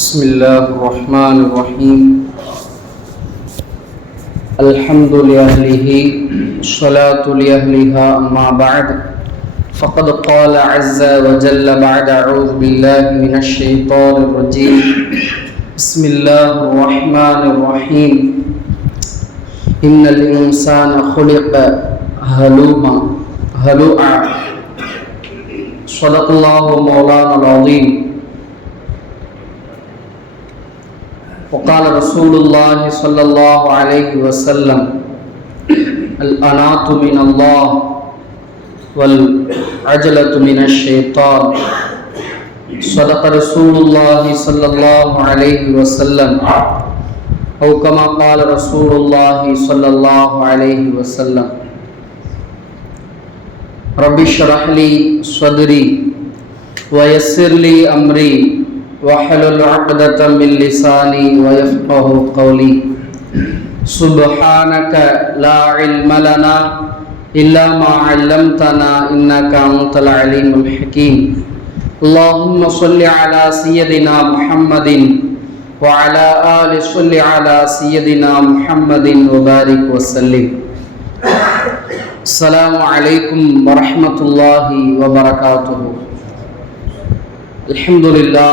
بسم الله الرحمن الرحيم الحمد لأهله الصلاة لأهلها أما بعد فقد قال عز وجل بعد أعوذ بالله من الشيطان الرجيم بسم الله الرحمن الرحيم إن الإنسان خلق هلوعا صدق الله مولانا العظيم وقال رسول الله صلى الله عليه وسلم الأناة من الله والعجلة من الشيطان صدق رسول الله صلى الله عليه وسلم أو كما قال رسول الله صلى الله عليه وسلم رب اشرح لي صدري ويسر لي أمري واحلل عقدة من لساني ويفقه قولي سبحانك لا علم لنا إلا ما علمتنا إنك أنت العليم الحكيم اللهم صل على سيدنا محمد وعلى آل صل على سيدنا محمد وبارك وسلم السلام عليكم ورحمة الله وبركاته الحمد لله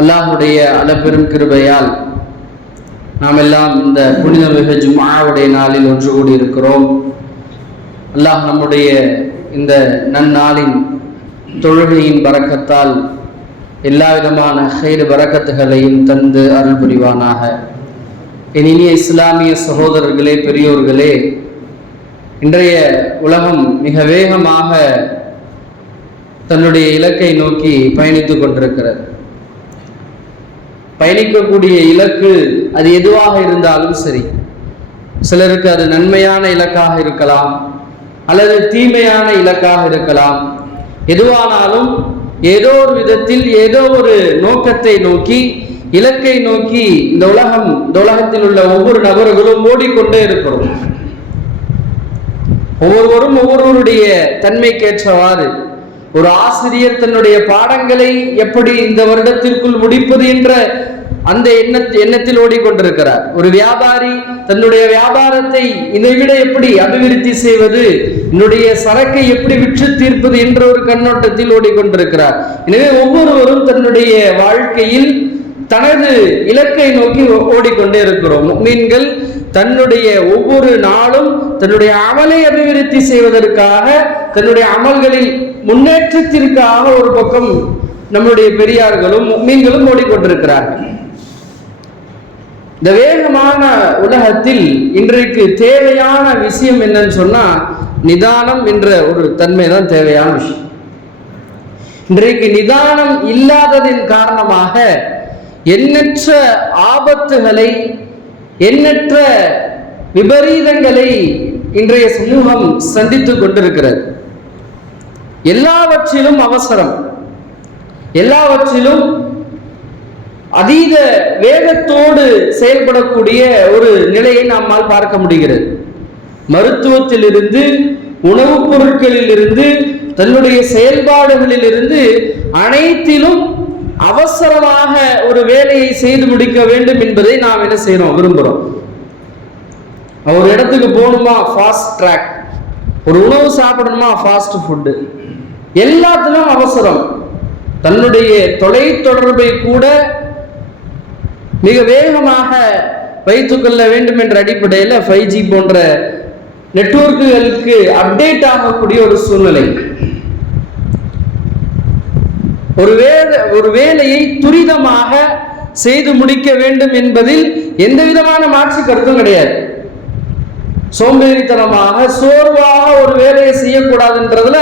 அல்லாஹுடைய அளப்பெரும் கிருபையால் நாம் எல்லாம் இந்த புனிதமிகு ஜும்ஆவுடைய நாளில் ஒன்று கூடி இருக்கிறோம். அல்லாஹ் நம்முடைய இந்த நன்னாளின் தொழுகையின் பரக்கத்தால் எல்லா விதமான ஹைர் பரக்கத்துகளையும் தந்து அருள் புரிவானாக. என் இனிய இஸ்லாமிய சகோதரர்களே, பெரியோர்களே, இன்றைய உலகம் மிக வேகமாக தன்னுடைய இலக்கை நோக்கி பயணித்து கொண்டிருக்கிறது. பயணிக்கக்கூடிய இலக்கு அது எதுவாக இருந்தாலும் சரி, சிலருக்கு அது நன்மையான இலக்காக இருக்கலாம் அல்லது தீமையான இலக்காக இருக்கலாம். எதுவானாலும் ஏதோ ஒரு விதத்தில் ஏதோ ஒரு நோக்கத்தை நோக்கி, இலக்கை நோக்கி இந்த உலகத்தில் உள்ள ஒவ்வொரு நபர்களும் ஓடிக்கொண்டே இருக்கிறோம். ஒவ்வொருவரும் ஒவ்வொருவருடைய தன்மைக்கேற்றவாறு ஒரு ஆசிரியர் தன்னுடைய பாடங்களை எப்படி இந்த வருடத்திற்குள் முடிப்பது என்ற அந்த எண்ணத்தில் ஓடிக்கொண்டிருக்கிறார். ஒரு வியாபாரி தன்னுடைய வியாபாரத்தை இதைவிட எப்படி அபிவிருத்தி செய்வது, என்னுடைய சரக்கை எப்படி விற்று தீர்ப்பது என்ற ஒரு கண்ணோட்டத்தில் ஓடிக்கொண்டிருக்கிறார். எனவே ஒவ்வொருவரும் தன்னுடைய வாழ்க்கையில் தனது இலக்கை நோக்கி ஓடிக்கொண்டே இருக்கிறோம். முஃமின்கள் தன்னுடைய ஒவ்வொரு நாளும் தன்னுடைய அமலை அபிவிருத்தி செய்வதற்காக, தன்னுடைய அமல்களில் முன்னேற்றத்திற்காக ஒரு பக்கம் நம்முடைய பெரியார்களும் முஃமின்களும் ஓடிக்கொண்டிருக்கிறார்கள். இந்த வேகமான உலகத்தில் இன்றைக்கு தேவையான விஷயம் என்னன்னு சொன்னா, நிதானம் என்ற ஒரு தன்மை தான் தேவையான விஷயம். இன்றைக்கு நிதானம் இல்லாததின் காரணமாக எண்ணற்ற ஆபத்துகளை, எண்ணற்ற விபரீதங்களை இன்றைய சமூகம் சந்தித்துக் கொண்டிருக்கிறது. எல்லாவற்றிலும் அவசரம், எல்லாவற்றிலும் அதீத வேகத்தோடு செயல்படக்கூடிய ஒரு நிலையை நம்மால் பார்க்க முடிகிறது. மருத்துவத்திலிருந்து, உணவுப் பொருட்களில் இருந்து, தன்னுடைய செயல்பாடுகளில் இருந்து அனைத்திலும் அவசரமாக ஒரு வேலையை செய்து முடிக்க வேண்டும் என்பதை நாம் என்ன செய்யறோம், விரும்புகிறோம். ஒரு இடத்துக்கு போகணுமா, ஃபாஸ்ட் ட்ராக். ஒரு உணவு சாப்பிடணுமா, ஃபாஸ்ட் ஃபுட்டு. எல்லாத்திலும் அவசரம். தன்னுடைய தொலை தொடர்பை கூட மிக வேகமாக வைத்துக்கொள்ள வேண்டும் என்ற அடிப்படையில் 5G போன்ற நெட்வொர்க்குகளுக்கு அப்டேட் ஆகக்கூடிய ஒரு சூழ்நிலை. ஒரு வேலையை துரிதமாக செய்து முடிக்க வேண்டும் என்பதில் எந்த விதமான மாற்று கருத்தும் கிடையாது. சோம்பேறித்தனமாக, சோர்வாக ஒரு வேலையை செய்யக்கூடாதுன்றதுல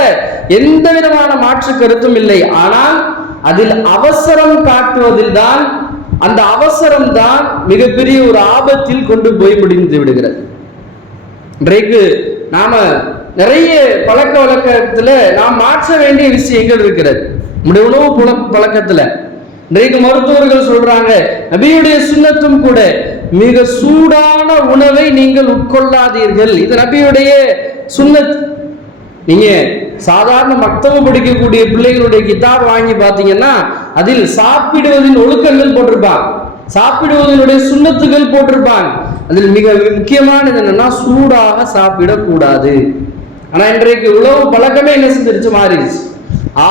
எந்த விதமான மாற்று கருத்தும் இல்லை. ஆனால் அதில் அவசரம் காட்டுவதில் தான், அந்த அவசரம் தான் மிகப்பெரிய ஒரு ஆபத்தில் கொண்டு போய் முடிந்து விடுகிறது. இன்றைக்கு நாம நிறைய பழக்க வழக்கத்துல நாம் மாற்ற வேண்டிய விஷயங்கள் இருக்கிறது. நம்முடைய உணவு பழக்கத்துல இன்றைக்கு மருத்துவர்கள் சொல்றாங்க, நபியுடைய சுன்னத்தும் கூட, மிக சூடான உணவை நீங்கள் உட்கொள்ளாதீர்கள். இது நபியுடைய சுன்னத். நீங்க சாதாரண மக்தப படிக்கக்கூடிய பிள்ளைகளுடைய கிதாப் வாங்கி பார்த்தீங்கன்னா அதில் சாப்பிடுவதின் ஒழுக்கங்கள் போட்டிருப்பாங்க, சாப்பிடுவதனுடைய சுண்ணத்துகள் போட்டிருப்பாங்க. அதில் மிக முக்கியமானது என்னன்னா சூடாக சாப்பிடக்கூடாது. ஆனா இன்றைக்கு உணவு பழக்கமே என்ன செஞ்சிருச்சு, மாறிடுச்சு.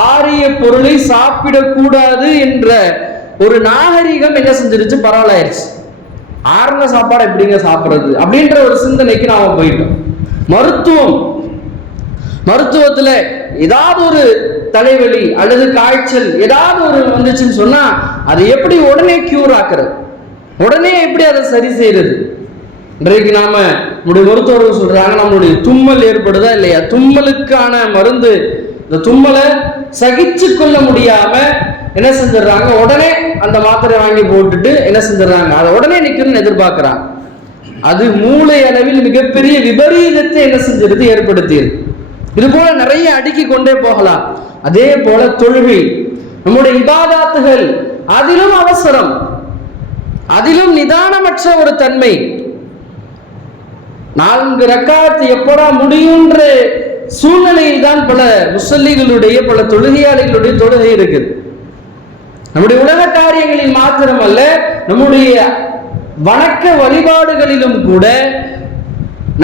ஆரிய பொருளை சாப்பிடக்கூடாது என்ற ஒரு நாகரிகம் என்ன செஞ்சிருச்சு, பரவலாயிருச்சு. ஆறுன சாப்பாடு எப்படிங்க சாப்பிடுறது அப்படின்ற ஒரு சிந்தனைக்கு நாம போயிட்டோம். மருத்துவத்துல ஏதாவது ஒரு தலைவலி அல்லது காய்ச்சல் ஏதாவது ஒரு வந்துச்சுன்னு சொன்னா அதை எப்படி உடனே கியூர் ஆக்குறது, உடனே எப்படி அதை சரி செய்யறது. இன்றைக்கு நாம நம்முடைய மருத்துவர்கள் சொல்றாங்க, நம்மளுடைய தும்மல் ஏற்படுதா இல்லையா, தும்மலுக்கான மருந்து, இந்த தும்மலை சகிச்சு கொள்ள முடியாம என்ன செஞ்சிடறாங்க, உடனே அந்த மாத்திரை வாங்கி போட்டுட்டு என்ன செஞ்சிடறாங்க, அதை உடனே நிக்கணும்னு எதிர்பார்க்கிறாங்க. அது மூளை அளவில் மிகப்பெரிய விபரீதத்தை என்ன செஞ்சிருது, ஏற்படுத்தியது. இது போல நிறைய அடுக்கி கொண்டே போகலாம். அதே போல தொழுகை, நம்முடைய இபாதாத்துகள், அதிலும் அவசரம், அதிலும் நிதானமற்ற ஒரு தன்மை. 4 ரக்காத் எப்படா முடியுன்ற சூழ்நிலையில் தான் பல முஸல்லிகளுடைய, பல தொழுகையாளிகளுடைய தொழுகை இருக்குது. நம்முடைய உலக காரியங்களில் மாத்திரமல்ல, நம்முடைய வணக்க வழிபாடுகளிலும் கூட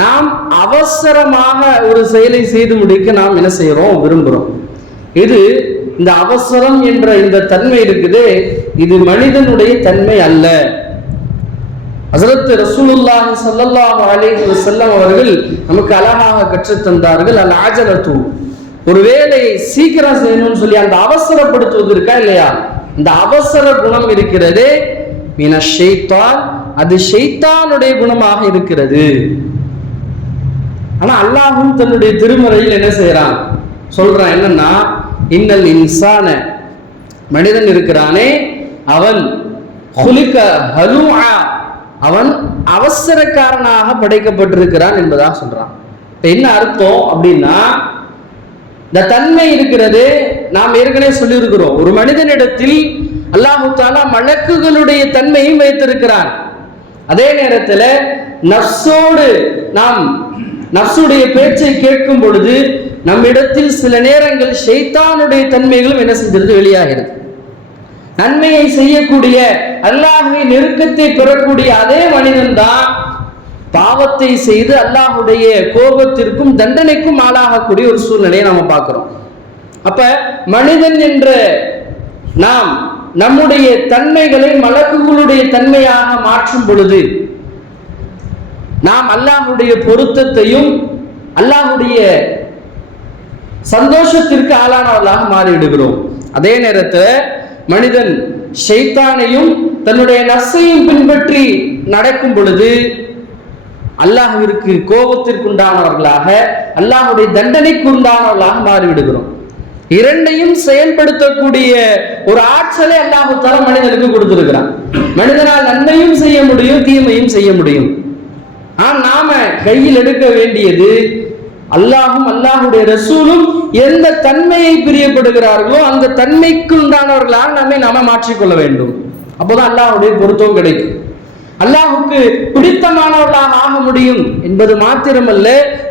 நாம் அவசரமாக ஒரு செயலை செய்து முடிக்க நாம் என்ன செய்யறோம், விரும்புகிறோம். இது இந்த அவசரம் என்ற இந்த தன்மை இருக்குது, இது மனிதனுடைய தன்மை அல்ல. ஹஸரத் ரசூலுல்லாஹி ஸல்லல்லாஹு அலைஹி வஸல்லம் அவர்கள் நமக்கு அழகாக கற்றுத் தந்தார்கள், அல் ஆஜலத்து, ஒரு வேலையை சீக்கிரம் செய்யணும்னு சொல்லி அந்த அவசரப்படுத்துவது இருக்கா இல்லையா, இந்த அவசர குணம் இருக்கிறதே மினஷ் ஷைத்தான், அது ஷைத்தானுடைய குணமாக இருக்கிறது. ஆனா அல்லாஹ்வும் தன்னுடைய திருமறையில் என்ன செய்யறான், சொல்றான் என்னன்னா, இன்னல் இன்சான, மனிதன் இருக்கிறானே அவன் குலிக ஹலூஆ, அவன் அவசரக்காரனாக படைக்கப்பட்டிருக்கிறான் என்பதாக சொல்றான். என்ன அர்த்தம் அப்படின்னா, இந்த தன்மை இருக்கிறது, நாம் ஏற்கனவே சொல்லி இருக்கிறோம், ஒரு மனிதனிடத்தில் அல்லாஹு தஆலா மலக்குகளுடைய தன்மையும் வைத்திருக்கிறான். அதே நேரத்தில் நஃப்ஸோடு நாம் நஃப்ஸுடைய பேச்சை கேட்கும் பொழுது நம்மிடத்தில் சில நேரங்கள் ஷைத்தானுடைய தன்மைகளும் என்ன செஞ்சிருது, வெளியாகிறது. நன்மையை செய்யக்கூடிய, அல்லாஹ்வை நெருக்கத்தை பெறக்கூடிய அதே மனிதன் தான் பாவத்தை செய்து அல்லாஹ்வுடைய கோபத்திற்கும் தண்டனைக்கும் ஆளாகக்கூடிய ஒரு சூழ்நிலையை நாம பார்க்கிறோம். அப்ப மனிதன் என்ற நாம் நம்முடைய தன்மைகளை மலக்குகளுடைய தன்மையாக மாற்றும் பொழுது நாம் அல்லாஹ்வுடைய பொருத்தத்தையும் அல்லாஹ்வுடைய சந்தோஷத்திற்கு ஆளானவர்களாக மாறிவிடுகிறோம். அதே நேரத்தில் மனிதன் ஷைத்தானையும் தன்னுடைய நஃப்ஸையும் பின்பற்றி நடக்கும் பொழுது அல்லாஹ்விற்கு கோபத்திற்கு உண்டானவர்களாக, அல்லாஹ்வுடைய தண்டனைக்கு உண்டானவர்களாக மாறிவிடுகிறோம். இரண்டையும் செயல்படுத்தக்கூடிய ஒரு ஆற்றலை அல்லாஹ் தஆலா மனிதனுக்கு கொடுத்திருக்கிறான். மனிதனால் நன்மையும் செய்ய முடியும், தீமையும் செய்ய முடியும். ஆனால் நாம கையில் எடுக்க வேண்டியது, அல்லாஹும் அல்லாஹுடைய ரசூலும் எந்த தன்மையை பிரியப்படுகிறார்களோ அந்த தன்மைக்கு உண்டானவர்களாக நாம மாற்றிக்கொள்ள வேண்டும். அப்போதான் அல்லாஹுடைய பொருத்தம் கிடைக்கும், அல்லாஹுக்கு பிடித்தமானவர்களாக ஆக முடியும் என்பது மாத்திரமல்ல,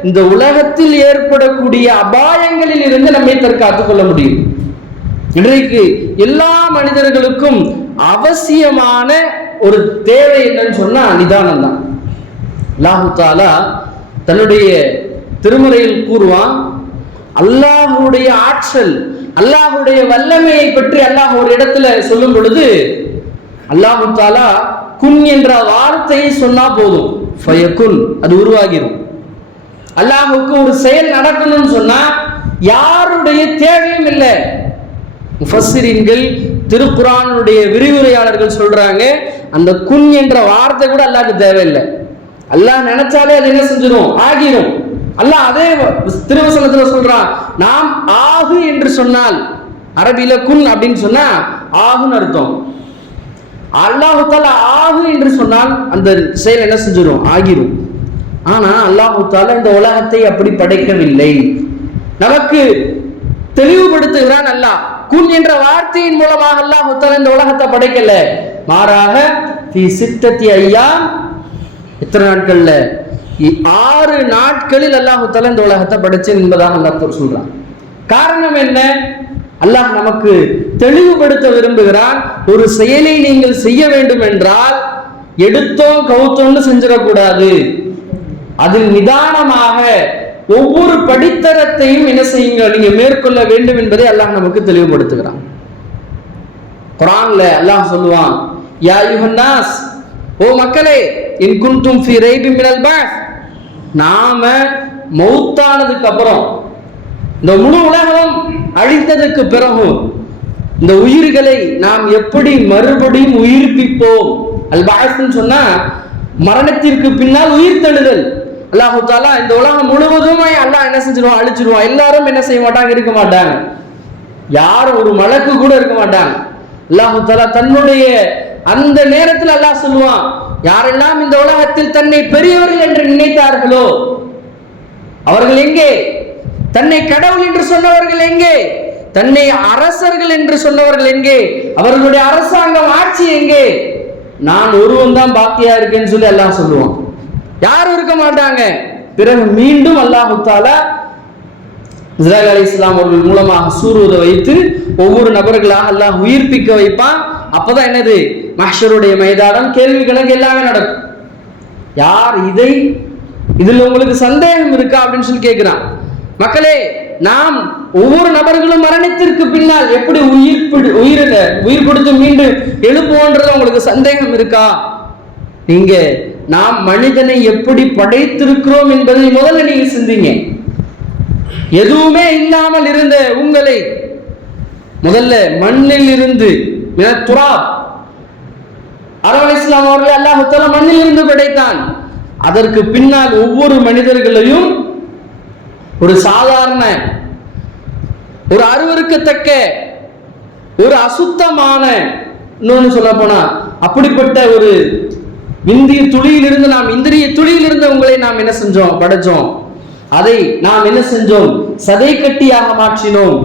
இந்த உலகத்தில் ஏற்படக்கூடிய அபாயங்களில் இருந்து நம்மை தற்காத்துக் கொள்ள முடியும். இன்றைக்கு எல்லா மனிதர்களுக்கும் அவசியமான ஒரு தேவை என்னன்னு சொன்னா நிதானம் தான். அல்லாஹு தஆலா தன்னுடைய திருமறையில் கூறுவான், அல்லாஹ்வுடைய ஆற்றல், அல்லாஹ்வுடைய வல்லமையை பற்றி அல்லாஹ் ஒரு இடத்துல சொல்லும் பொழுது அல்லாஹு தஆலா குன் என்ற வார்த்தையை சொன்னா போதும், ஃபயகுன், அது உருவாகிடும். அல்லாஹ்வுக்கு ஒரு செயல் நடக்கணும்னு சொன்னா யாருடைய தேவையும் இல்லை. முஃபஸ்ஸிரீன்கள், திருக்குர்ஆனுடைய விரிவுரையாளர்கள் சொல்றாங்க, அந்த குன் என்ற வார்த்தை கூட அல்லாஹ்வுக்கு தேவையில்லை. அல்லாஹ் நினைச்சாலே அது என்ன செஞ்சிடும், ஆகிரும். அல்லாஹ் அதே திருவசனத்துல சொல்றான், நாம் ஆகு என்று சொன்னால், அரபியில குன் அப்படின்னு சொன்னா ஆகுன்னு அர்த்தம். அல்லாஹு தஆலா ஆகு என்று சொன்னால் அந்த செயல் என்ன செஞ்சிடும், ஆகிரும். ஆனா அல்லாஹு தஆலா இந்த உலகத்தை அப்படி படைக்கவில்லை. நமக்கு தெளிவுபடுத்துகிறான் அல்லாஹ், குன் என்ற வார்த்தையின் மூலமாக அல்லாஹு தஆலா இந்த உலகத்தை படைக்கல, மாறாக ஃபீ சித்தத்தி அய்யாம், எத்தனை நாட்கள்ல, 6 நாட்களில் அல்லாஹு தஆலா இந்த உலகத்தை படைச்சேன் என்பதாக அல்லாஹ் சொல்றான். காரணம் என்ன? அல்லாஹ் நமக்கு தெளிவுபடுத்த விரும்புகிறான். ஒரு செயலை நீங்கள் செய்ய வேண்டும் என்றால் எடுத்தோம் கவுத்தோம்னு செஞ்சிடக்கூடாது. அதில் நிதானமாக ஒவ்வொரு படித்தரத்தையும் என்ன செய்யுங்க நீங்க மேற்கொள்ள வேண்டும் என்பதை அல்லாஹ் நமக்கு தெளிவுபடுத்துகிறான். குர்ஆன்ல அல்லாஹ் சொல்லுவான், யா அய்யுஹன் நாஸ், ஓ மக்களே, இன் குன்தும் ஃபீ ரைபின் மினல் பஅஸ், நாம மௌத்தானதுக்கு அப்புறம், இந்த முழு உலகம் அழிந்ததற்கு பிறகு இந்த உயிர்களை நாம் எப்படி மறுபடியும் உயிர்ப்பிப்போம். அல் பஅஸ்ன்னு சொன்னா மரணத்திற்கு பின்னால் உயிர் தெழுதல். அல்லாஹு தஆலா இந்த உலகம் முழுவதுமே அல்லாஹ் என்ன செஞ்சிருவான், அழிச்சிருவான். எல்லாரும் என்ன செய்ய மாட்டாங்க, இருக்க மாட்டாங்க. யாரும் ஒரு மலக்கு கூட இருக்க மாட்டாங்க. அல்லாஹு தஆலா தன்னுடைய அந்த நேரத்தில் அல்லாஹ் சொல்லுவான், யாரெல்லாம் இந்த உலகத்தில் தன்னை பெரியவர்கள் என்று நினைத்தார்களோ அவர்கள் எங்கே? தன்னை கடவுள் என்று சொன்னவர்கள் எங்கே? தன்னை அரசர்கள் என்று சொன்னவர்கள் எங்கே? அவர்களுடைய அரசாங்கம் ஆட்சி எங்கே? நான் ஒருவன் தான் பாக்கியா இருக்கேன்னு சொல்லி அல்லாஹ் சொல்லுவான். யாரும் இருக்க மாட்டாங்க. பிறகு மீண்டும் அல்லாஹு தஆலா இஸ்ராயீல் அலைஹிஸ்ஸலாம் அவர்கள் மூலமாக சூருவத வைத்து ஒவ்வொரு நபர்களாக அல்லாஹ் உயிர்ப்பிக்க வைப்பான். அப்பதான் என்னது, மஹ்ஷருடைய மைதானம், கேள்வி கணக்கு எல்லாமே நடக்கும். யார் இதுல உங்களுக்கு சந்தேகம் இருக்கா அப்படின்னு சொல்லி கேட்கிறான். மக்களே, நாம் ஒவ்வொரு நபர்களும் மரணத்திற்கு பின்னால் எப்படி உயிர் கொடுத்து மீண்டும் எழுப்புவோன்றது உங்களுக்கு சந்தேகம் இருக்கா? நீங்க நாம் மனிதனை எப்படி படைத்திருக்கிறோம் என்பதை முதல்ல நீங்க சிந்திங்க. எதுவுமே இல்லாமல் இருந்த உங்களை முதல்ல மண்ணில் இருந்து துராப், ஆதம் அலைஹிஸ்ஸலாம் அவர்களை அல்லாஹ் தஆலா மண்ணில் இருந்து படைத்தான். அதற்கு பின்னால் ஒவ்வொரு மனிதர்களையும் ஒரு சாதாரண, ஒரு அருவருக்கத்தக்க, ஒரு அசுத்தமான, இன்னொன்னு சொல்ல போனா அப்படிப்பட்ட ஒரு இந்திரிய துளியிலிருந்து உங்களை நாம் என்ன செஞ்சோம், படைச்சோம். அதை நாம் என்ன செஞ்சோம், சதை கட்டியாக மாற்றினோம்.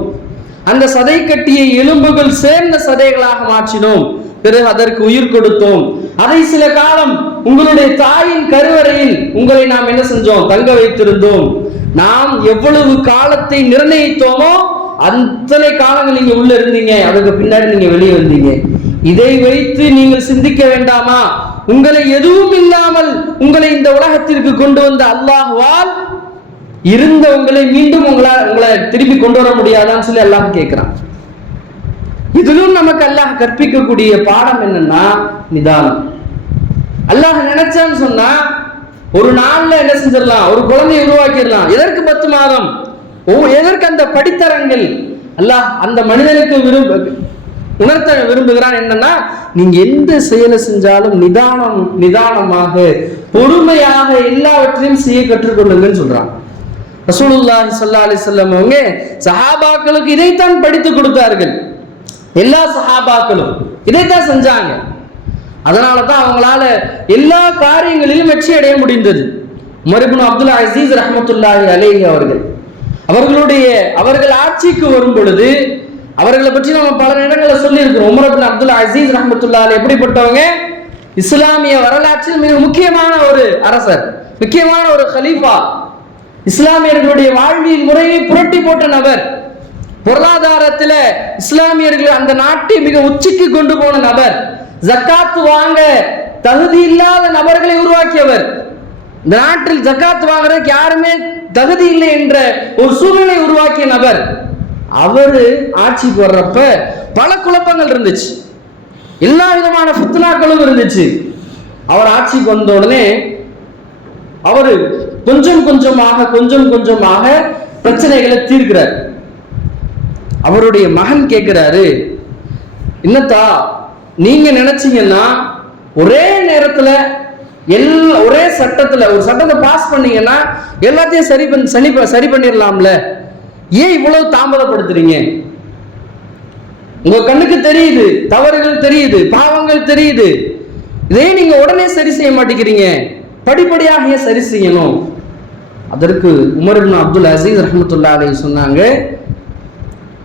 அந்த சதை கட்டியை எலும்புகள் சேர்ந்த சதைகளாக மாற்றினோம். பிறகு அதற்கு உயிர் கொடுத்தோம். அதை சில காலம் உங்களுடைய தாயின் கருவறையில் உங்களை நாம் என்ன செஞ்சோம், தங்க வைத்திருந்தோம். நாம் எவ்வளவு காலத்தை நிர்ணயித்தோமோ அத்தனை காலங்கள் நீங்க உள்ள இருந்தீங்க, அதுக்கு பின்னாடி நீங்க வெளியே வந்தீங்க. இதை வைத்து நீங்கள் சிந்திக்க வேண்டாமா? உங்களை எதுவும் இல்லாமல் உங்களை இந்த உலகத்திற்கு கொண்டு வந்த அல்லாஹ்வால் இருந்த உங்களை மீண்டும் உங்களை திருப்பி கொண்டு வர முடியாதான்னு சொல்லி அல்லாஹ் கேட்கிறான். இதிலும் நமக்கு அல்லாஹ் கற்பிக்கக்கூடிய பாடம் என்னன்னா நிதானம். அல்லாஹ் நினைச்சான்னு சொன்னா ஒரு நாள்ல என்ன செஞ்சிடலாம், ஒரு குழந்தையை உருவாக்கிடலாம். எதற்கு 10 மாதம்? எதற்கு அந்த படித்தரங்கள்? அல்லாஹ் அந்த மனிதனுக்கு உணர்த்த விரும்புகிறான் என்னன்னா, நீங்க எந்த செயலை செஞ்சாலும் நிதானமாக பொறுமையாக எல்லாவற்றையும் செய்ய கற்றுக்கொள்ளுங்கன்னு சொல்றான். ரசூலுல்லாஹி ஸல்லல்லாஹு அலைஹி வஸல்லம் அவங்க சஹாபாக்களுக்கு இதைத்தான் படித்து கொடுத்தார்கள். எல்லா சஹாபாக்களும் இதைத்தான் செஞ்சாங்க. அதனாலதான் அவங்களால எல்லா காரியங்களிலும் வெற்றி அடைய முடிந்தது. உமர் இப்னு அப்துல் அசீஸ் ரஹ்மத்துல்லாஹி அலைஹி அவர்கள் ஆட்சிக்கு வரும் பொழுது அவர்களை பற்றி நம்ம பல இடங்களில் சொல்லி இருக்கிறோம். உமர் இப்னு அப்துல் அசீஸ் ரஹ்மத்துல்லாஹி அலைஹி எப்படிப்பட்டவங்க? இஸ்லாமிய வரலாற்றில் மிக முக்கியமான ஒரு அரசர், முக்கியமான ஒரு கலீஃபா, இஸ்லாமியர்களுடைய வாழ்வியல் முறையை புரட்டி போட்ட நபர், பொருளாதாரத்தில் இஸ்லாமியர்கள் அந்த நாட்டை மிக உச்சிக்கு கொண்டு போன நபர், ஜக்காத் வாங்க தகுதி இல்லாத நபர்களை உருவாக்கியவர், இந்த நாட்டில் ஜக்காத் வாங்குறதுக்கு யாருமே தகுதி இல்லை என்ற ஒரு சூழ்நிலை உருவாக்கிய நபர். அவரு ஆட்சிக்கு வர்றப்ப பல குழப்பங்கள் இருந்துச்சு, எல்லா விதமான ஃபித்னாக்களும் இருந்துச்சு. அவர் ஆட்சிக்கு வந்த உடனே அவரு கொஞ்சம் கொஞ்சமாக பிரச்சனைகளை தீர்க்கிறார். அவருடைய மகன் கேட்கிறாரு, என்னத்தா நீங்க நினைச்சீங்கன்னா ஒரே நேரத்துல ஒரே சட்டத்துல ஒரு சட்டத்தை பாஸ் பண்ணீங்கன்னா எல்லாத்தையும் சரி பண்ணிடலாம்ல, ஏன் இவ்வளவு தாமதப்படுத்துறீங்க? உங்க கண்ணுக்கு தெரியுது, தவறுகள் தெரியுது, பாவங்கள் தெரியுது, இதே நீங்க உடனே சரி செய்ய மாட்டேங்கிறீங்க, படிப்படியாக சரி செய்யணும். அதற்கு உமர் இப்னு அப்துல் அசீஸ் ரஹ்மத்துல்லாஹி அலைஹி சொன்னாங்க,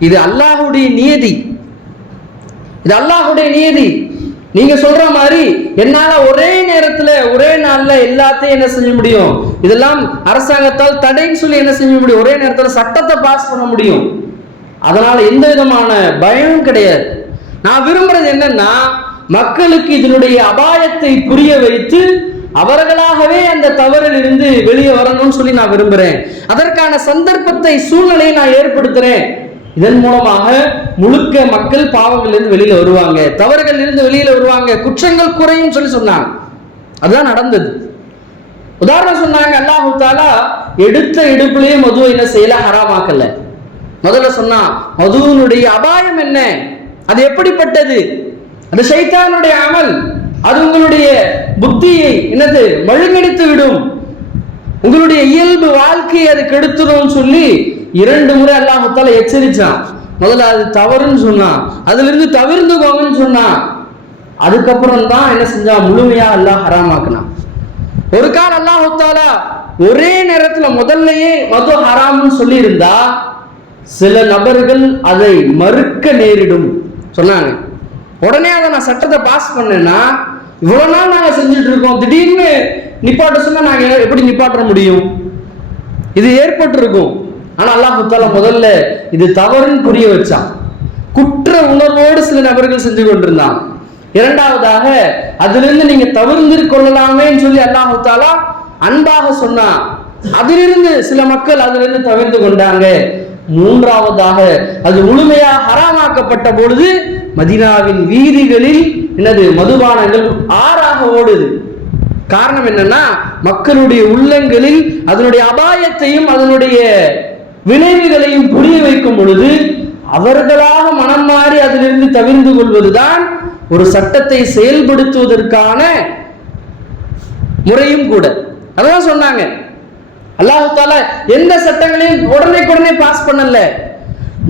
இது அல்லாஹ்வுடைய நியதி, இது அல்லாஹ்வுடைய நியதி. நீங்க சொல்ற மாதிரி என்னால ஒரே நேரத்துல ஒரே நாள்ல எல்லாத்தையும் என்ன செய்ய முடியும், இதெல்லாம் அரசாங்கத்தால் தடைன்னு சொல்லி என்ன செய்ய முடியும், ஒரே நேரத்துல சட்டத்தை பாஸ் பண்ண முடியும். அதனால எந்த விதமான பயமும் கிடையாது. நான் விரும்புறது என்னன்னா, மக்களுக்கு இதனுடைய அபாயத்தை புரிய வைத்து அவர்களாகவே அந்த தவறில் இருந்து வெளியே வரணும்னு சொல்லி நான் விரும்புறேன். அதற்கான சந்தர்ப்பத்தை சூழ்நிலையை நான் ஏற்படுத்துறேன். இதன் மூலமாக முழுக்க மக்கள் பாவங்கள் இருந்து வெளியில வருவாங்க, தவறுகள் இருந்து வெளியில வருவாங்க, குற்றங்கள் குறையும் சொல்லி சொன்னாங்க. அதுதான் நடந்தது. உதாரணம் சொன்னாங்க, அல்லாஹ் தஆலா எடுத்த எடுப்புலயே மதுவை என்ன செய்யல, ஹராமாக்கல. முதல்ல சொன்னா மதுவினுடைய அபாயம் என்ன, அது எப்படிப்பட்டது, அது ஷைத்தானுடைய அமல், அது உங்களுடைய புத்தியை என்னது மழுங்கடித்து விடும், உங்களுடைய இயல்பு வாழ்க்கையை அது கெடுத்துடும் சொல்லி 2 முறை அல்லாஹ் தஆலா எச்சரிச்சான். முதல்ல அது தவறுன்னு சொன்னான், அதுல இருந்து தவிர்த்துக்கோங்கன்னு சொன்னான். அதுக்கப்புறம் தான் என்ன செஞ்சான், முழுமையா அல்லாஹ் ஹராமாக்குனான். ஒரு கால அல்லாஹ் தஆலா ஒரே நேரத்துல முதல்லயே மது ஹராம்னு சொல்லி இருந்தா சில நபர்கள் அதை மறுக்க நேரிடும் சொன்னாங்க. உடனே அதை நான் சட்டத்தை பாஸ் பண்ணேன்னா, இவ்வளவு நாள் நாங்க செஞ்சுட்டு இருக்கோம், திடீர்னு நிப்பாட்ட சொன்னா நாங்க எப்படி நிப்பாட்ட முடியும், இது ஏற்பட்டு இருக்கும். ஆனா அல்லாஹ் தஆலா முதல்ல இது தவறுன்னு புரிய வச்சான். குற்ற உணர்வோடு சில நபர்கள் செஞ்சு கொண்டிருந்தாங்க. இரண்டாவதாக அதிலிருந்து நீங்க தவிர்ந்து கொள்ளலாமேன்னு சொல்லி அல்லாஹ் தஆலா அன்பாக சொன்னான். அதிலிருந்து சில மக்கள் அதிலிருந்து தவிர்த்து கொண்டாங்க. மூன்றாவதாக அது முழுமையாக ஹராமாக்கப்பட்ட பொழுது மதீனாவின் வீதிகளில் என்னது மதுபானங்கள் ஆறாக ஓடுது. காரணம் என்னன்னா, மக்களுடைய உள்ளங்களில் அதனுடைய அபாயத்தையும் அதனுடைய விளைவுகளையும் புரிய வைக்கும் பொழுது அவர்களாக மனம் மாறி அதிலிருந்து தவிர்ந்து கொள்வதுதான் ஒரு சட்டத்தை செயல்படுத்துவதற்கான முறையும் கூட. அதான் சொன்னாங்க, அல்லாஹ் தஆலா எந்த சட்டங்களையும் உடனே பாஸ் பண்ணல.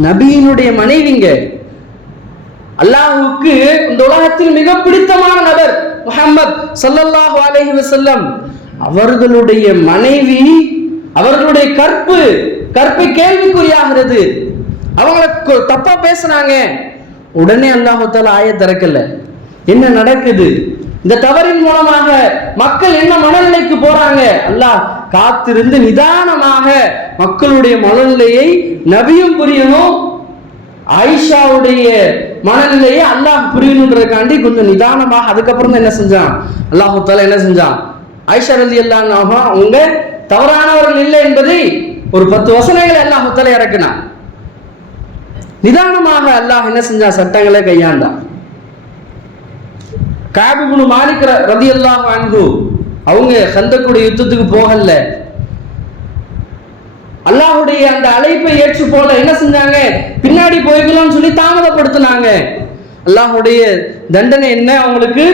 நபியினுடைய மனைவிங்க, அல்லாஹ்வுக்கு இந்த உலகத்தில் மிக பிடித்தமான நபர் முஹம்மத் ஸல்லல்லாஹு அலைஹி வஸல்லம், அவர்களுடைய மனைவி, அவர்களுடைய கற்பு கேள்விக்குறியாகிறது, அவங்களை தப்பா பேசுனாங்க. உடனே அல்லாஹ் தஆலா ஆயத் இறக்கல. என்ன நடக்குது, இந்த தவறின் மூலமாக மக்கள் என்ன மனநிலைக்கு போறாங்க, அல்லாஹ் காத்திருந்து நிதானமாக மக்களுடைய மனநிலையை நபியும் புரியணும், ஆயிஷாவுடைய மனநிலையை அல்லாஹ் புரியணுன்றதுக்காண்டி கொஞ்சம் நிதானமாக அதுக்கப்புறம் தான் என்ன செஞ்சான், அல்லாஹ் தஆலா என்ன செஞ்சான், ஆயிஷா ரலியல்லாஹு அன்ஹா அவங்க தவறானவர்கள் இல்லை என்பதை ஒரு 10 வசனங்களை அல்லாஹ் தஆலா இறக்கினான். நிதானமாக அல்லாஹ் என்ன செஞ்சான், சட்டங்களை கையாண்டான். கஅப் இப்னு மாலிக் ரலியல்லாஹு அன்ஹு அவங்க கந்தக்குடைய யுத்தத்துக்கு போகல, அல்லாஹ்வுடைய அந்த அழைப்பை ஏற்று போல என்ன செஞ்சாங்க, பின்னாடி போய்க்கலாம்னு சொல்லி தாமதப்படுத்தினாங்க. அல்லாஹ்வுடைய தண்டனை என்ன அவங்களுக்கு,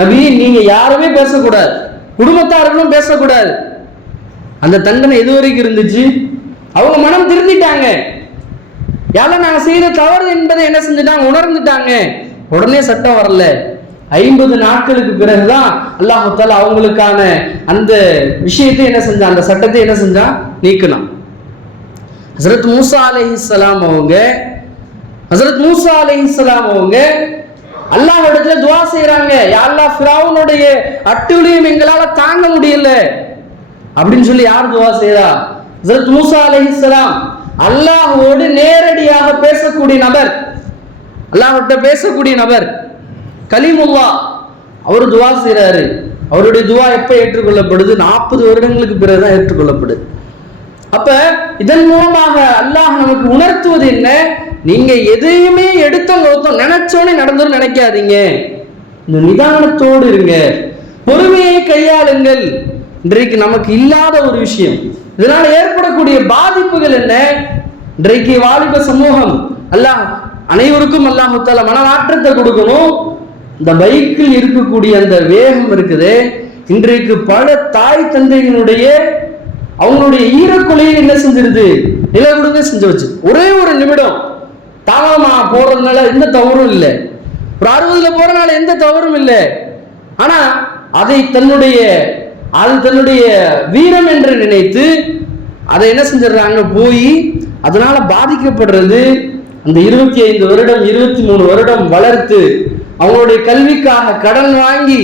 நபி நீங்க யாருமே பேசக்கூடாது, குடும்பத்தார்களும் பேசக்கூடாது. அந்த தண்டனை எது வரைக்கும் இருந்துச்சு, அவங்க மனம் திருந்திட்டாங்க, யாரும் நாங்க செய்த தவறு என்பதை என்ன செஞ்சுட்டாங்க, உணர்ந்துட்டாங்க. உடனே சட்டம் வரல. 50 நாட்களுக்கு பிறகுதான் அல்லாஹ் தஆலா அவங்களுக்கான அந்த விஷயத்தை என்ன செஞ்சான், அந்த சட்டத்தை என்ன செஞ்சான், நீக்கினான். ஹஜ்ரத் மூசா அலைஹிஸ்ஸலாம் அவங்க அல்லாஹ்விடத்துல துஆ செய்றாங்க, யா அல்லாஹ் ஃபிரௌனுடைய அட்டூழியம் எங்களால தாங்க முடியல அப்படின்னு சொல்லி யார் துஆ செய்றா, ஹஜ்ரத் மூசா அலைஹிஸ்ஸலாம் அல்லாஹ்வோடு நேரடியாக பேசக்கூடிய நபர், அல்லாஹ்விட்ட பேசக்கூடிய நபர் கலீமுல்லா, அவர் துஆ செய்றாரு. அவருடைய துஆ எப்ப ஏற்றுக்கொள்ளப்படுது, 40 வருடங்களுக்கு பிறகுதான் ஏற்றுக்கொள்ளப்படுது. அப்ப இதன் மூலமாக அல்லாஹ் நமக்கு உணர்த்துவது என்ன, நீங்க எதையுமே எடுத்தோம் நினைச்சோனே நடந்தோன்னு நினைக்காதீங்க, இந்த நிதானத்தோடு இருங்க, பொறுமையை கையாளுங்கள். இன்றைக்கு நமக்கு இல்லாத ஒரு விஷயம், இதனால ஏற்படக்கூடிய பாதிப்புகள் என்ன, இன்றைக்கு வாலிப சமூகம், அல்லாஹ் அனைவருக்கும் அல்லாஹ் தஆலா மனமாற்றத்தை கொடுக்கணும். இந்த பைக்கில் இருக்கக்கூடிய அந்த வேகம் இருக்குது, இன்றைக்கு பல தாய் தந்தைகளுடைய அவங்களுடைய ஈரக்குலையை என்ன செஞ்சிருது, நிலவிடுங்க செஞ்சு வச்சு. ஒரே ஒரு நிமிடம் தாமதமா போறதுனால எந்த தவறும் இல்லை, ஒரு 60ல போறதுனால எந்த தவறும் இல்லை. ஆனா அதை தன்னுடைய வீரம் என்று நினைத்து அதை என்ன செஞ்சிடறாங்க, போய் அதனால பாதிக்கப்படுறது. அந்த 25 வருடம் 23 வருடம் வளர்த்து அவங்களுடைய கல்விக்காக கடன் வாங்கி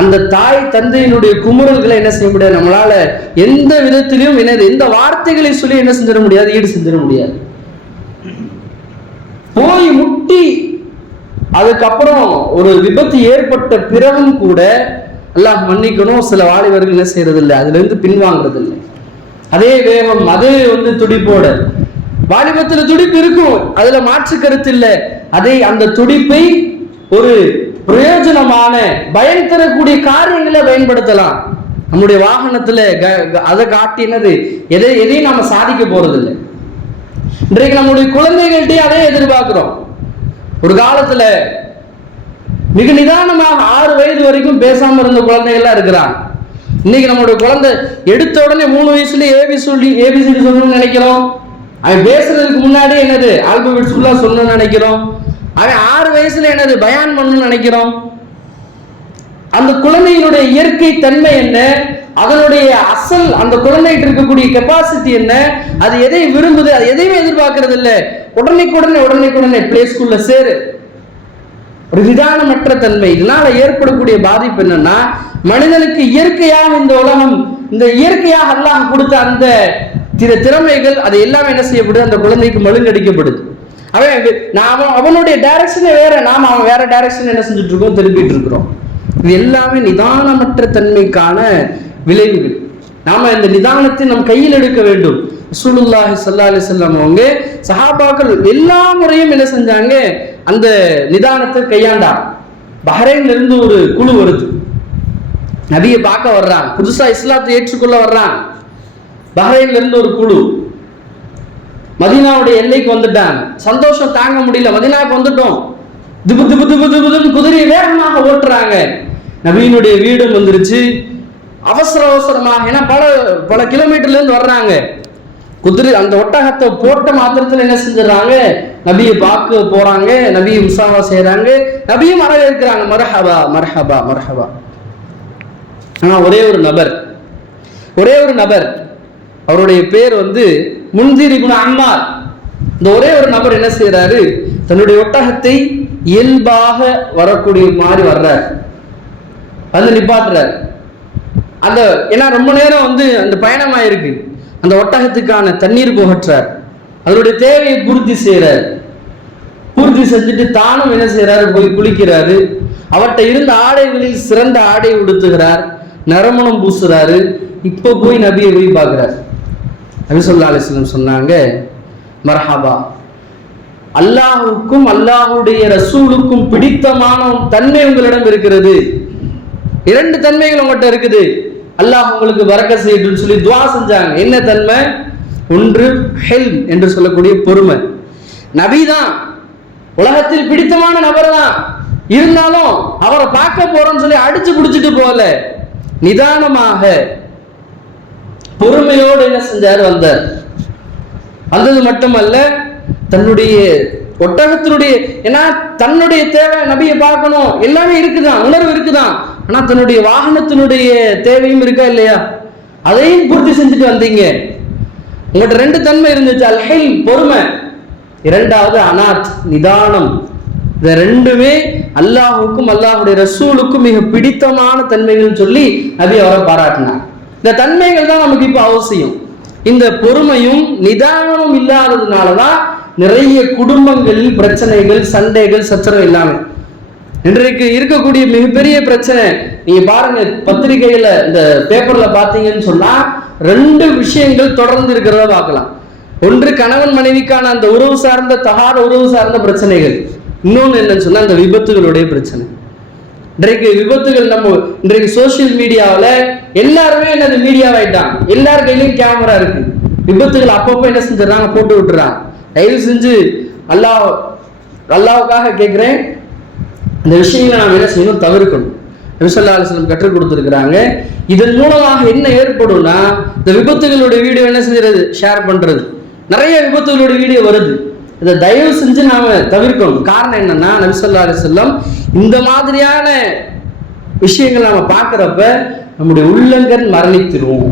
அந்த தாய் தந்தையினுடைய குமுறல்களை என்ன செய்ய முடியாது, நம்மளால எந்த விதத்திலையும் எந்த வார்த்தைகளை சொல்லி என்ன செஞ்சிட முடியாது, ஈடு செஞ்சிட முடியாது. போய் முட்டி அதுக்கப்புறம் ஒரு விபத்து ஏற்பட்ட பிறகும் கூட அல்லாஹ் மன்னிக்கணும், சில வாலிபர்கள் என்ன செய்யறது இல்லை, அதுல இருந்து பின்வாங்கிறது இல்லை. அதே வேகம், அதே துடிப்போட, வாலிபத்துல துடிப்பு இருக்கும், அதுல மாற்று கருத்து இல்லை. அந்த துடிப்பை ஒரு பிரயோஜனமான பயன் தரக்கூடிய காரியங்களை பயன்படுத்தலாம். நம்முடைய வாகனத்துல அதை காட்டினது எதையும் நாம சாதிக்க போறது இல்லை. இன்றைக்கு நம்முடைய குழந்தைகள்கிட்ட அதே எதிர்பார்க்கிறோம். ஒரு காலத்துல மிக நிதானமாக 6 வயது வரைக்கும் பேசாம இருந்த குழந்தைகள்லாம் இருக்கிறாங்க. இன்னைக்கு நம்மளுடைய குழந்தை எடுத்த உடனே 3 வயசுல ஏபிசிடி சொல்லணும்னு நினைக்கிறோம். அவன் பேசுறதுக்கு முன்னாடி ஆல்பபெட்ஸ் ஃபுல்லா சொல்லணும்னு நினைக்கிறோம். அவன் 6 வயசுல பயான் பண்ணணும்னு நினைக்கிறோம். அந்த குழந்தையினுடைய இயற்கை தன்மை என்ன, அதனுடைய அசல் அந்த குழந்தைகிட்ட இருக்கக்கூடிய கெப்பாசிட்டி என்ன, அது எதை விரும்புது, அது எதையுமே எதிர்பார்க்கறது இல்லை. உடனே பிளே ஸ்கூல்ல சேரு. ஒரு விதானமற்ற தன்மை. இதனால ஏற்படக்கூடிய பாதிப்பு என்னன்னா, மனிதனுக்கு இயற்கையாக இந்த உலகம், இந்த இயற்கையாக அல்லாஹ் கொடுத்த அந்த திறமைகள் அது எல்லாமே என்ன செய்யப்படுது, அந்த குழந்தைக்கு மழுங்கடிக்கப்படுது. அவனுடைய டைரக்ஷனே வேற, நாம அவன் வேற டைரக்ஷன் என்ன செஞ்சுட்டு இருக்கோம், திருப்பிட்டு இருக்கிறோம். இது எல்லாமே நிதானமற்ற தன்மைக்கான விளைவுகள். நாம இந்த நிதானத்தை நம் கையில் எடுக்க வேண்டும். ரசூலுல்லாஹி ஸல்லல்லாஹு அலைஹி வஸல்லம் அவங்க சஹாபாக்கள் எல்லா முறையும் என்ன செஞ்சாங்க, அந்த நிதானத்தை கையாண்டா. பஹ்ரைன்ல இருந்து ஒரு குழு வருது, நபியை பார்க்க வர்றாங்க, புதுசா இஸ்லாத்தை ஏற்றுக்கொள்ள வர்றாங்க. பஹ்ரைன்ல இருந்து ஒரு குழு மதீனாவுடைய எல்லைக்கு வந்துட்டாங்க. சந்தோஷம் தாங்க முடியல, மதீனாவுக்கு வந்துட்டோம். திபு திபு திபு திபுன்னு குதிரையை வேகமாக ஓட்டுறாங்க. நபியினுடைய வீடும் வந்துருச்சு. அவசரமாக, ஏன்னா பல கிலோமீட்டர்ல இருந்து வர்றாங்க. குதிரை அந்த ஒட்டகத்தை போட்ட மாத்திரத்தில் என்ன செஞ்சிடறாங்க, நபியை பார்க்க போறாங்க, நபியை முசாவா செய்யறாங்க, நபியும் வரவேற்கிறாங்க, மர்ஹபா மர்ஹபா மர்ஹபா. ஆனா ஒரே ஒரு நபர் அவருடைய பேர் முன்திர் இப்னு அம்மார். இந்த ஒரே ஒரு நபர் என்ன செய்யறாரு, தன்னுடைய ஒட்டகத்தை இயல்பாக வரக்கூடிய மாதிரி வர்றார், நிப்பாட்டுறார். ஏன்னா ரொம்ப நேரம் அந்த பயணமாயிருக்கு, அந்த ஒட்டகத்துக்கான தண்ணீர் புகற்றார், அதனுடைய தேவையை பூர்த்தி செய்யறார். பூர்த்தி செஞ்சுட்டு தானும் என்ன செய்யறாரு, போய் குளிக்கிறாரு. அவர்கிட்ட இருந்த ஆடைகளில் சிறந்த ஆடை உடுத்துகிறார், நறுமணம் பூசுறாரு. இப்ப போய் நபியை போய் பார்க்கிறார். நபி ஸல்லல்லாஹு அலைஹி வஸல்லம் சொன்னாங்க, மர்ஹபா, அல்லாஹ்வுக்கும் அல்லாஹ்வுடைய ரசூலுக்கும் பிடித்தமான தன்மை உங்களிடம் இருக்கிறது. 2 தன்மைகள் உங்கள்கிட்ட இருக்குது, அல்லாஹ் உங்களுக்கு பரக்கத் செய்யட்டும்னு சொல்லி துஆ செஞ்சாங்க. என்ன தன்மை? ஒன்று ஹில்ம் என்று சொல்லக்கூடிய பொறுமை. நபிதான், உலகத்தில் பிடித்தமான நபர் தான், இருந்தாலும் அவரை பார்க்க போறோம்னு சொல்லி அடிச்சு பிடிச்சிட்டு போகல, நிதானமாக பொறுமையோடு என்ன செஞ்சார், வந்தது மட்டுமல்ல, தன்னுடைய ஒட்டகத்தினுடைய, ஏன்னா தன்னுடைய தேவை, நபியை பார்க்கணும், எல்லாமே இருக்குதான், உணர்வு இருக்குதான், ஆனா தன்னுடைய வாகனத்தினுடைய தேவையும் இருக்கா இல்லையா, அதையும் பூர்த்தி செஞ்சுட்டு வந்தீங்க. உங்கள்கிட்ட 2 தன்மை இருந்துச்சு, அல்-ஹில்ம் பொறுமை, 2வது அனாத் நிதானம். இந்த 2மே அல்லாஹுக்கும் அல்லாஹுடைய ரசூலுக்கும் மிக பிடித்தமான தன்மைகள் சொல்லி நபி அவரை பாராட்டினார். இந்த தன்மைகள் தான் நமக்கு இப்ப அவசியம். இந்த பொறுமையும் நிதானமும் இல்லாததுனாலதான் நிறைய குடும்பங்களில் பிரச்சனைகள், சண்டைகள், சச்சரவு எல்லாமே. இன்றைக்கு இருக்கக்கூடிய மிகப்பெரிய பிரச்சனை நீங்க பாருங்க, பத்திரிகையில இந்த பேப்பர்ல பாத்தீங்கன்னு சொன்னா 2 விஷயங்கள் தொடர்ந்து இருக்கிறத பார்க்கலாம். ஒன்று கணவன் மனைவிக்கான அந்த உறவு சார்ந்த, தகாத உறவு சார்ந்த பிரச்சனைகள். இன்னொன்னு என்னன்னு சொன்னா அந்த விபத்துகளுடைய பிரச்சனை. இன்றைக்கு விபத்துகள், இன்றைக்கு சோசியல் மீடியாவில் எல்லாருமே மீடியாவாயிட்டாங்க, எல்லார் கையிலையும் கேமரா இருக்கு. விபத்துகள் அப்பப்போ என்ன செஞ்சிடறாங்க, போட்டு விட்டுறாங்க. தயவு செஞ்சு அல்லாஹ்வுக்காக கேட்கிறேன், இந்த விஷயங்களை நாம் என்ன செய்யணும், தவிர்க்கணும். நபி ஸல்லல்லாஹு அலைஹி வஸல்லம் கற்றுக் கொடுத்துருக்கிறாங்க. இதன் மூலமாக என்ன ஏற்படும்னா, இந்த விபத்துகளுடைய வீடியோ என்ன செஞ்சுறது, ஷேர் பண்றது, நிறைய விபத்துகளுடைய வீடியோ வருது. இதை தயவு செஞ்சு நாம தவிர்க்கணும். காரணம் என்னன்னா, நபி ஸல்லல்லாஹு அலைஹி வஸல்லம் இந்த மாதிரியான விஷயங்கள் நாம பார்க்கிறப்ப நம்முடைய உள்ளங்கள் மரணிச்சிரும்.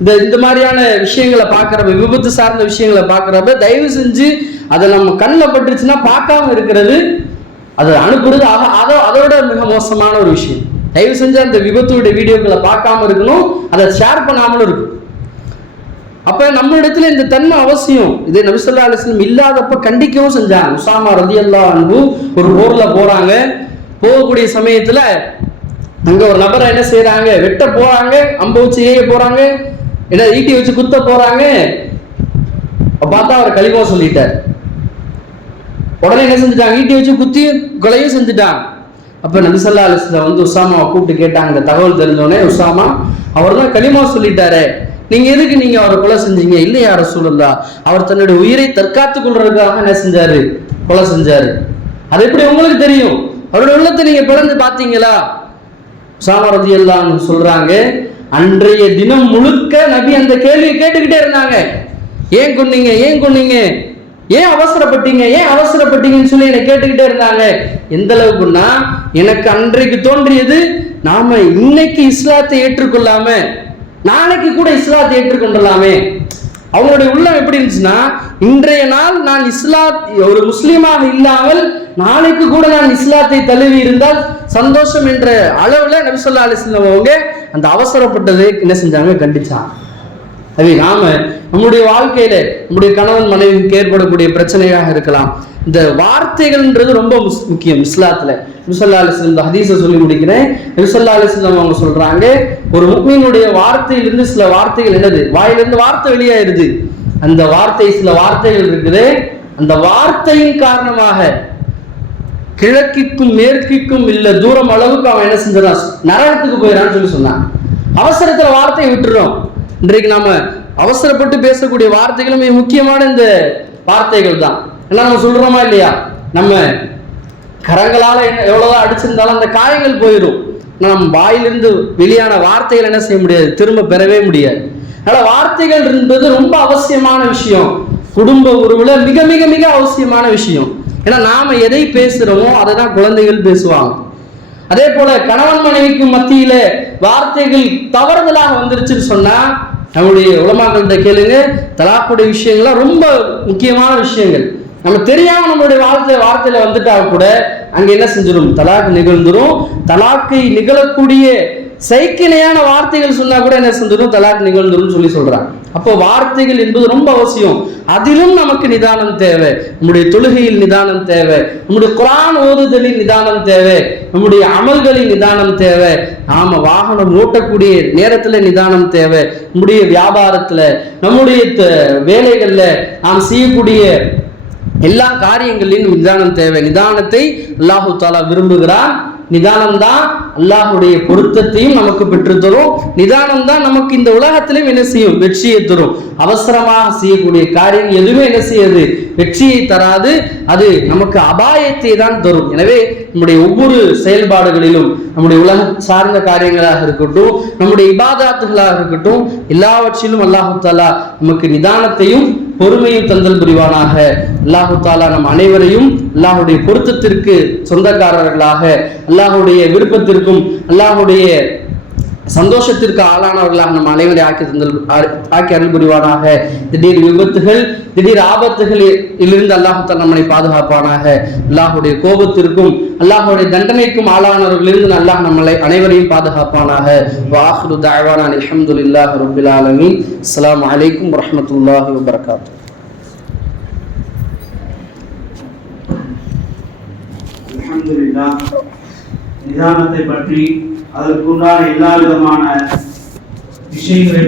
இந்த மாதிரியான விஷயங்களை பார்க்குறப்ப, விபத்து சார்ந்த விஷயங்களை பார்க்குறப்ப தயவு செஞ்சு அதை நம்ம கண்ணில் பட்டுருச்சுன்னா பார்க்காம இருக்கிறது, அதை அனுப்புறது அதோட மிக மோசமான ஒரு விஷயம். தயவு செஞ்சு அந்த விபத்துடைய வீடியோக்களை பார்க்காம இருக்கணும், அதை ஷேர் பண்ணாமலும் இருக்கும். அப்ப நம்ம இடத்துல இந்த தன்மை அவசியம். இது நபி ஸல்லல்லாஹு அலைஹி வஸல்லம் இல்லாதப்ப கண்டிக்கவும் செஞ்சாங்க. உஸாமா ரலியல்லாஹு அன்ஹு ஒரு போர்ல போறாங்க. போகக்கூடிய சமயத்துல அங்க ஒரு நபரை என்ன செய்யறாங்க, வெட்ட போறாங்க, அம்பு வச்சு ஏய போறாங்க, என்ன ஈட்டி வச்சு குத்த போறாங்க. பார்த்தா அவர் கலிமா சொல்லிட்டார். உடனே என்ன செஞ்சுட்டாங்க, ஈட்டி வச்சு குத்தி கொலையும் செஞ்சுட்டாங்க. அப்ப நபி ஸல்லல்லாஹு அலைஹி வஸல்லம் வந்து உஸாமாவை கூப்பிட்டு கேட்டாங்க. இந்த தகவல் தெரிஞ்சோடனே, உஸாமா அவர் தான் கலிமா சொல்லிட்டாரு, நீங்க எதுக்கு நீங்க அவரை கொலை செஞ்சீங்க? இல்லையா ரசூலுல்லாஹ், அவர் தன்னுடைய உயிரை தற்காத்துக் கொள்றதுக்காக என்ன செஞ்சாரு, கொலை செஞ்சாரு. அது எப்படி உங்களுக்கு தெரியும்? அவருடைய உள்ளத்தை நீங்க பிளந்து பாத்தீங்களா? உஸாமா ரலியல்லாஹு அன்ஹு சொல்றாங்க, அன்றைய தினம் முழுக்க நபி அந்த கேள்வியை கேட்டுக்கிட்டே இருந்தாங்க. ஏன் கொன்னீங்க, ஏன் கொன்னீங்க, ஏன் அவசரப்பட்டீங்க, ஏன் அவசரப்பட்டீங்கன்னு சொல்லி என்னை கேட்டுக்கிட்டே இருந்தாங்க. எந்த அளவுக்குன்னா, எனக்கு அன்றைக்கு தோன்றியது, நாம இன்னைக்கு இஸ்லாத்தை ஏற்றுக்கொள்ளாம நாளைக்கு கூட இஸ்லாத்தை ஏற்றுக்கொள்ளலாமே. அவங்களுடைய உள்ளம் எப்படி இருந்துச்சுன்னா, இன்றைய நாள் நான் ஒரு முஸ்லீமாக இல்லாமல் நாளைக்கு கூட நான் இஸ்லாத்தை தழுவி இருந்தால் சந்தோஷம் என்ற அளவுல நபி ஸல்லல்லாஹு அலைஹி வஸல்லம் அவங்க அந்த அவசரப்பட்டதை என்ன செஞ்சாங்க, கண்டிச்சாங்க. அது நாம நம்முடைய வாழ்க்கையில நம்முடைய கணவன் மனைவிக்கு ஏற்படக்கூடிய பிரச்சனையாக இருக்கலாம். இந்த வார்த்தைகள்ன்றது ரொம்ப முக்கியம் இஸ்லாத்துல. நபி ஸல்லல்லாஹு அலைஹி வஸல்லம் ஹதீஸை சொல்லி முடிக்கிறேன். நபி ஸல்லல்லாஹு அலைஹி வஸல்லம் அவங்க சொல்றாங்க, ஒரு முஃமினுடைய வார்த்தையிலிருந்து சில வார்த்தைகள் என்னது, வாயிலிருந்து வார்த்தை வெளியாயிருது. அந்த வார்த்தை, சில வார்த்தைகள் இருக்குது, அந்த வார்த்தையின் காரணமாக கிழக்கிற்கும் மேற்கிற்கும் இல்ல தூரம் அளவுக்கு அவன் என்ன செஞ்சான், நரகத்துக்கு போயிடான்னு சொல்லி சொன்னான். அவசரத்துல வார்த்தையை விட்டுறோம். இன்றைக்கு நாம அவசரப்பட்டு பேசக்கூடிய வார்த்தைகளும் முக்கியமான இந்த வார்த்தைகள் தான். எல்லாம் நம்ம சொல்றோமா இல்லையா? நம்ம கரங்களால எவ்வளவுதான் அடிச்சிருந்தாலும் அந்த காயங்கள் போயிடும். நம் வாயிலிருந்து வெளியான வார்த்தைகள் என்ன செய்ய முடியாது, திரும்ப பெறவே முடியாது. அதனால வார்த்தைகள் என்பது ரொம்ப அவசியமான விஷயம். குடும்ப உறவுல மிக மிக மிக அவசியமான விஷயம். ஏன்னா நாம எதை பேசுறோமோ அதை தான் குழந்தைகள் பேசுவாங்க. அதே போல கணவன் மனைவிக்கு மத்தியில வார்த்தைகள் தவறுதலாக வந்துருச்சுன்னு சொன்னா, நம்முடைய உலமாக்கள்கிட்ட கேளுங்க, தலாக்குடைய விஷயங்கள்லாம் ரொம்ப முக்கியமான விஷயங்கள். நம்ம தெரியாம நம்மளுடைய வார்த்தையில வந்துட்டா கூட அங்க என்ன செஞ்சிடும், தலாக்கு நிகழ்ந்துரும். தலாக்கை நிகழக்கூடிய சைக்கிளையான வார்த்தைகள் சொன்னா கூட என்ன செஞ்சிடும், தலாக் நிகழ்ந்துரும் சொல்லி சொல்றாங்க. அப்போ வார்த்தைகள் என்பது ரொம்ப அவசியம். அதிலும் நமக்கு நிதானம் தேவை. நம்முடைய தொழுகையில் நிதானம் தேவை, நம்முடைய குர்ஆன் ஓதுதலில் நிதானம் தேவை, நம்முடைய அமல்களில் நிதானம் தேவை, நாம வாகனம் ஓட்டக்கூடிய நேரத்துல நிதானம் தேவை, நம்முடைய வியாபாரத்துல, நம்முடைய வேலைகள்ல நாம் செய்யக்கூடிய எல்லா காரியங்களிலும் நிதானம் தேவை. நிதானத்தை அல்லாஹு தஆலா விரும்புகிறான். நிதானம் தான் அல்லாஹ்வுடைய பொருத்தத்தையும் நமக்கு பெற்று தரும். நிதானம் தான் நமக்கு இந்த உலகத்திலும் என்ன செய்யும், வெற்றியை தரும். அவசரமாக செய்யக்கூடிய காரியம் எதுவுமே என்ன செய்யாது, வெற்றியை தராது. அது நமக்கு அபாயத்தை தான் தரும். எனவே நம்முடைய ஒவ்வொரு செயல்பாடுகளிலும், நம்முடைய உலக சார்ந்த காரியங்களாக இருக்கட்டும், நம்முடைய இபாதாத்துகளாக இருக்கட்டும், எல்லாவற்றிலும் அல்லாஹு தஆலா நமக்கு நிதானத்தையும் பொறுமையும் தந்தல் புரிவானாக. அல்லாஹு தஆலா நம் அனைவரையும் அல்லாஹ்வுடைய பொருத்தத்திற்கு சொந்தக்காரர்களாக, அல்லாஹ்வுடைய விருப்பத்திற்கும் அல்லாஹ்வுடைய சந்தோஷத்திற்கு ஆளானவர்களாக நம் அனைவரை ஆக்கி அருள் புரிவானாக. திடீர் விபத்துகள், திடீர் ஆபத்துகளிலிருந்து அல்லாஹ் தஆலா நம்மை பாதுகாப்பானாக. அல்லாஹ்வுடைய கோபத்திற்கும் அல்லாஹ்வுடைய தண்டனைக்கும் ஆளானவர்களிலிருந்து அல்லாஹ் நம்மளை அனைவரையும் பாதுகாப்பானாக. வஆஹிரு தஅவானா அல்ஹம்துலில்லாஹி ரப்பில் ஆலமீன். அஸ்ஸலாமு அலைக்கும் வரஹ்மத்துல்லாஹி வபரகாத்துஹு. அல்ஹம்துலில்லாஹ். நிதானத்தை பற்றி அதற்குண்டான எல்லா விதமான விஷயங்களை